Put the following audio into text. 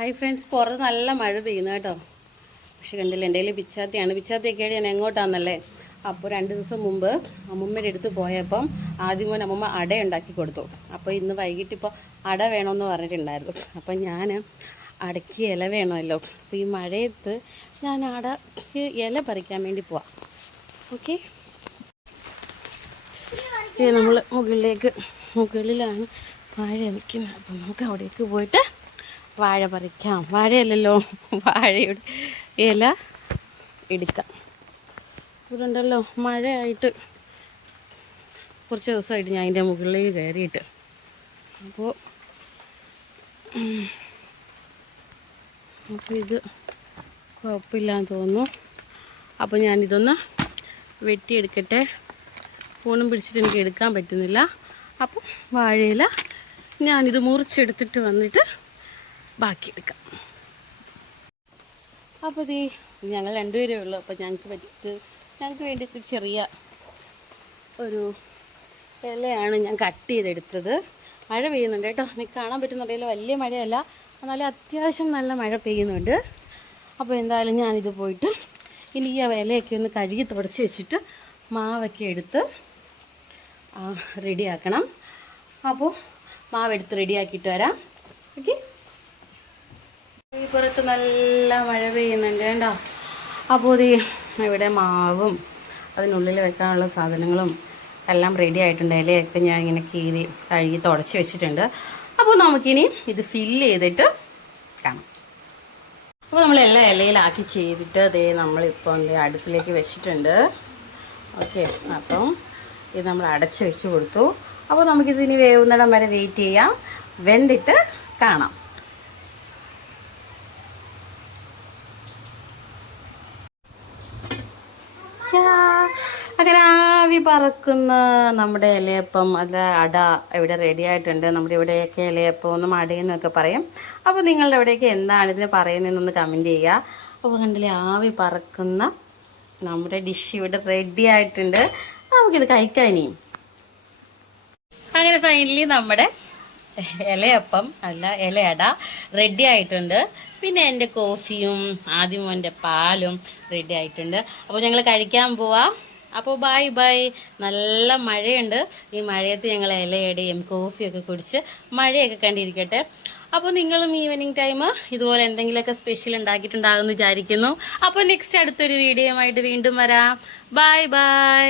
Hi friends, പുറത്ത് നല്ല മഴ പെയ്യുന്നു കേട്ടോ. പക്ഷെ കണ്ടില്ല, എൻ്റെ കയ്യിൽ പിച്ചാത്തിയാണ്. പിച്ചാത്തിയൊക്കെയാണ് ഞാൻ എങ്ങോട്ടാണെന്നല്ലേ. അപ്പോൾ 2 ദിവസം മുമ്പ് അമ്മൂമ്മയുടെ അടുത്ത് പോയപ്പം ആദ്യം മോൻ അമ്മൂമ്മ അട ഉണ്ടാക്കി കൊടുത്തു. അപ്പോൾ ഇന്ന് വൈകിട്ട് ഇപ്പോൾ അട വേണമെന്ന് പറഞ്ഞിട്ടുണ്ടായിരുന്നു. അപ്പം ഞാൻ അടയ്ക്ക് ഇല വേണമല്ലോ. അപ്പോൾ ഈ മഴയത്ത് ഞാൻ അടയ്ക്ക് ഇല പറിക്കാൻ വേണ്ടി പോവാം. ഓക്കെ, നമ്മൾ മുകളിലാണ് വാഴ നിൽക്കുന്നത്. അപ്പം നമുക്ക് അവിടേക്ക് പോയിട്ട് വാഴ പറിക്കാം. വാഴയല്ലല്ലോ, വാഴയുടെ ഇല എടുക്കാം. ഇവിടെ ഉണ്ടല്ലോ മഴയായിട്ട് കുറച്ച് ദിവസമായിട്ട് ഞാൻ അതിൻ്റെ മുകളിലേക്ക് കയറിയിട്ട്. അപ്പോൾ ഇത് കുഴപ്പമില്ലാന്ന് തോന്നുന്നു. അപ്പോൾ ഞാനിതൊന്ന് വെട്ടിയെടുക്കട്ടെ. ഫോണും പിടിച്ചിട്ട് എനിക്ക് എടുക്കാൻ പറ്റുന്നില്ല. അപ്പം വാഴയില ഞാനിത് മുറിച്ചെടുത്തിട്ട് വന്നിട്ട് ബാക്കി എടുക്കാം. അപ്പോൾ ഞങ്ങൾ 2 പേരേ ഉള്ളൂ. അപ്പോൾ ഞങ്ങൾക്ക് വേണ്ടി ചെറിയ ഒരു ഇലയാണ് ഞാൻ കട്ട് ചെയ്തെടുത്തത്. മഴ പെയ്യുന്നുണ്ട് കേട്ടോ. എനിക്ക് കാണാൻ പറ്റുന്നുണ്ടെങ്കിൽ വലിയ മഴയല്ല, എന്നാലും അത്യാവശ്യം നല്ല മഴ പെയ്യുന്നുണ്ട്. അപ്പോൾ എന്തായാലും ഞാനിത് പോയിട്ട് ഇനി ഈ ഇലയൊക്കെ ഒന്ന് കഴുകി തുടച്ച് വെച്ചിട്ട് മാവൊക്കെ എടുത്ത് റെഡിയാക്കണം. അപ്പോൾ മാവെടുത്ത് റെഡിയാക്കിയിട്ട് വരാം. ഓക്കെ, ഈ പുറത്ത് നല്ല മഴ പെയ്യുന്നുണ്ട് കേട്ടോ. അപ്പോൾ ഇവിടെ മാവും അതിനുള്ളിൽ വെക്കാനുള്ള സാധനങ്ങളും എല്ലാം റെഡി ആയിട്ടുണ്ട്. ഇലയൊക്കെ ഞാൻ ഇങ്ങനെ കഴുകി തുടച്ച് വെച്ചിട്ടുണ്ട്. അപ്പോൾ നമുക്കിനി ഇത് ഫില്ല് ചെയ്തിട്ട് കാണാം. അപ്പോൾ നമ്മൾ എല്ലാ ഇലയിലാക്കി ചെയ്തിട്ട് നമ്മളിപ്പോൾ അടുപ്പിലേക്ക് വെച്ചിട്ടുണ്ട്. ഓക്കെ, അപ്പം ഇത് നമ്മൾ അടച്ച് വെച്ച് കൊടുത്തു. അപ്പോൾ നമുക്കിതിനി വേവുന്നിടം വരെ വെയിറ്റ് ചെയ്യാം. വെന്തിട്ട് കാണാം. അങ്ങനെ ആവി പറക്കുന്ന നമ്മുടെ ഇലയപ്പം അട ഇവിടെ റെഡി ആയിട്ടുണ്ട്. നമ്മുടെ ഇവിടെയൊക്കെ ഇലയപ്പം ഒന്നും അടയെന്നൊക്കെ പറയും. അപ്പോൾ നിങ്ങളുടെ ഇവിടെയൊക്കെ എന്താണ് ഇതിന് പറയുന്നതെന്നൊന്ന് കമൻറ്റ് ചെയ്യുക. അപ്പോൾ കണ്ടില്ലേ, ആവി പറക്കുന്ന നമ്മുടെ ഡിഷ് ഇവിടെ റെഡി ആയിട്ടുണ്ട്. നമുക്കിത് കഴിക്കാം ഇനിയും. അങ്ങനെ ഫൈനലി നമ്മുടെ ഇലയട റെഡി ആയിട്ടുണ്ട്. പിന്നെ എൻ്റെ കോഫിയും ആദ്യം എൻ്റെ പാലും റെഡി ആയിട്ടുണ്ട്. അപ്പോൾ ഞങ്ങൾ കഴിക്കാൻ പോവാം. അപ്പോൾ ബൈ ബൈ. നല്ല മഴയുണ്ട്. ഈ മഴയത്ത് ഞങ്ങൾ ഇലയടയും കോഫിയൊക്കെ കുടിച്ച് മഴയൊക്കെ കണ്ടിരിക്കട്ടെ. അപ്പോൾ നിങ്ങളും ഈവനിങ് ടൈം ഇതുപോലെ എന്തെങ്കിലുമൊക്കെ സ്പെഷ്യൽ ഉണ്ടാക്കിയിട്ടുണ്ടാകുമെന്ന് വിചാരിക്കുന്നു. അപ്പോൾ നെക്സ്റ്റ് അടുത്തൊരു വീഡിയോയുമായിട്ട് വീണ്ടും വരാം. Bye bye.